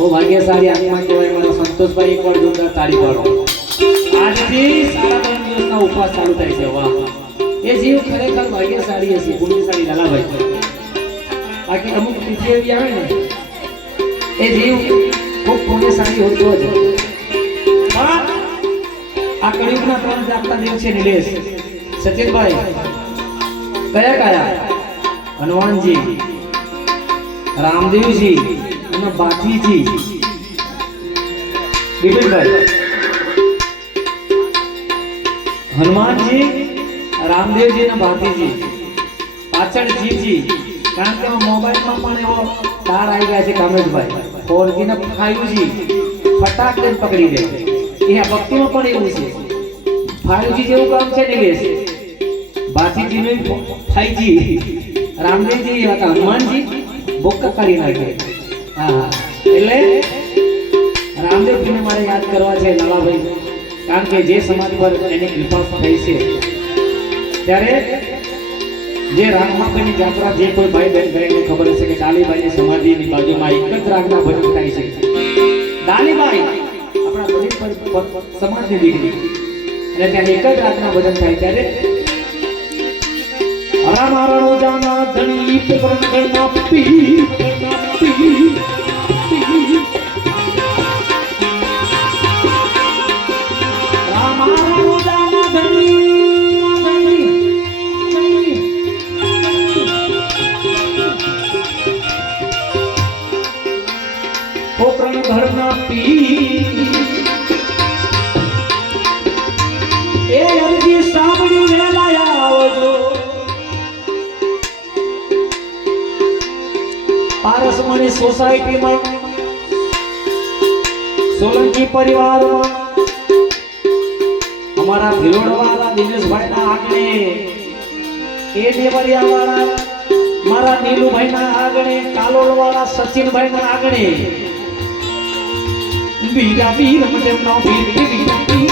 બહુ ભાગ્યશાળી આત્મા કહેવાય મારો સંતોષભાઈ. એકવાર જોરદાર તાળી પાડો. આજથી 3.5 દિવસના ઉપવાસ ચાલુ થાય છે. વાહ, એ જીવ ખરેખર ભાગ્યશાળી હશે, પુણ્યશાળી લાલાભાઈ. બાકી અમુક તિથિ એવી આવે ને એ જીવ ખૂબ પુણ્યશાળી હોતો જ. આ કળિયુગના 3 જાગતા દેવ છે નિલેશ, સચિનભાઈ. કયા કયા? હનુમાનજી, રામદેવજી અને બાથીજી. બિપિનભાઈ, હનુમાનજી, રામદેવજી અને બાથીજી. પાછળ જીજી, કારણ કે મોબાઈલમાં પણ એવો તાર આવી ગયા છે કામેશભાઈ. 4G ને 5G ફટાક દઈને પકડી દે. એ આ ભક્તિમાં પણ એવું છે. 5G જેવું કામ છે નિલેશ. બાથીજી નું 5G, રામદેવજી હતા, હનુમાનજી બોક્ક કરી નાખે. હા, એટલે રામદેવજીને મારે યાદ કરવા છે લાલાભાઈ, કારણ કે જે સમાજ પર એની કૃપા થઈ છે. ત્યારે જે રાગમાપીની જાત્રા જે કોઈ ભાઈ બહેન કરીને ખબર હશે કે ડાલીભાઈની સમાધિની બાજુમાં એક જ રાગના ભજન થાય છે. ડાલીભાઈ આપણા દલિત સમાજની દીકરી, અને ત્યાં એક જ રાગના ભજન થાય. ત્યારે રામારણો જાના ધણી પ્રકરણના પી રામારણો જાના ધણી પોકરણ ઘરના પી એ અરજી સાંભળી વેલા આવજો. પારસમણી સોસાયટીમાં સોલંકી પરિવારમાં અમારા ભિલોડવાળા દિનેશભાઈના આંગણે, એ દેવરિયાવાળા મારા નીલુભાઈના આંગણે, કાલોલવાળા સચિનભાઈના આંગણે વીરા વીર મદેવનો વીર વીરા વીર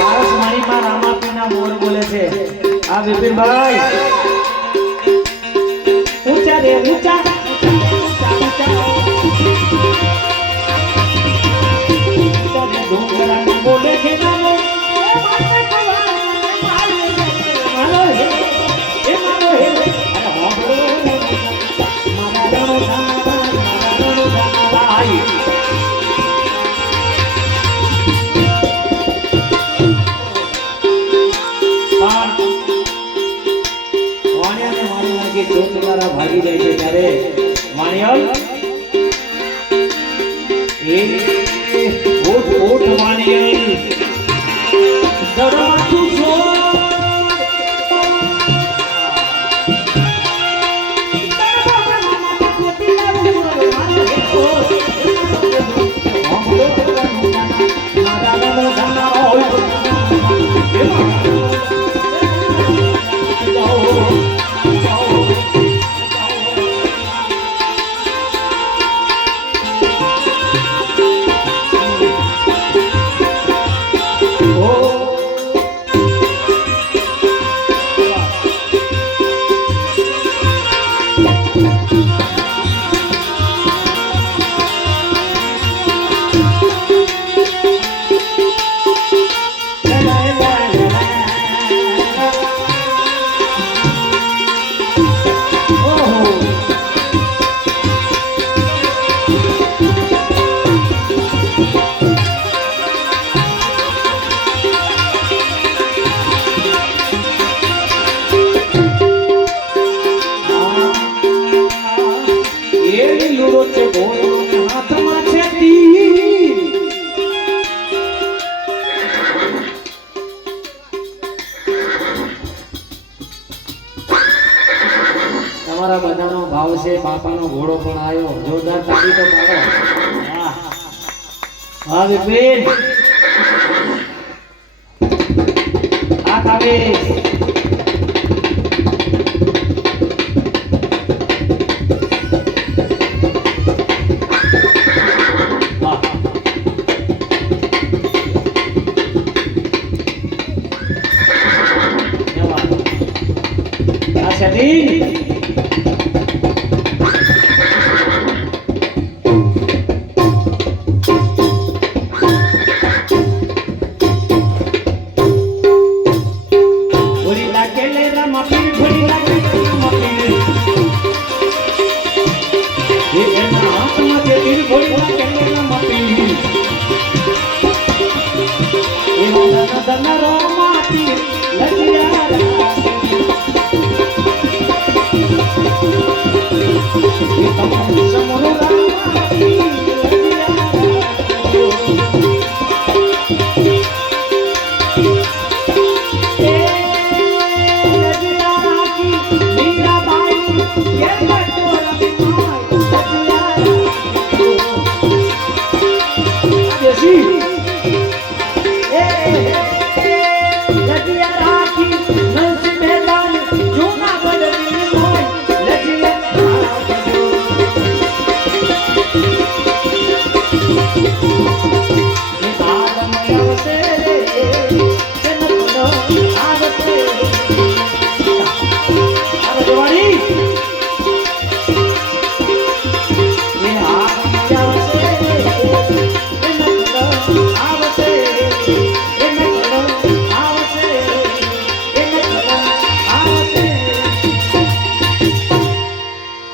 પારસમણીમાં રામાપીના મોર બોલે છે. આ વિપિનભાઈ ઊંચા રે ઊંચા બોલે છે. વાણિયાને કે ચોટકારા ભાગી જાય છે ત્યારે વાણિયલ એ ઓઠ ઓઠ વાણિયલ દરવાતું છોડ તમારા બધાનો ભાવ છે બાપાનો ઘોડો પણ આવ્યો જોરદાર તાળી તો પાડો વાહ હા વિપિન આ કાવેશ વાહ આ સદી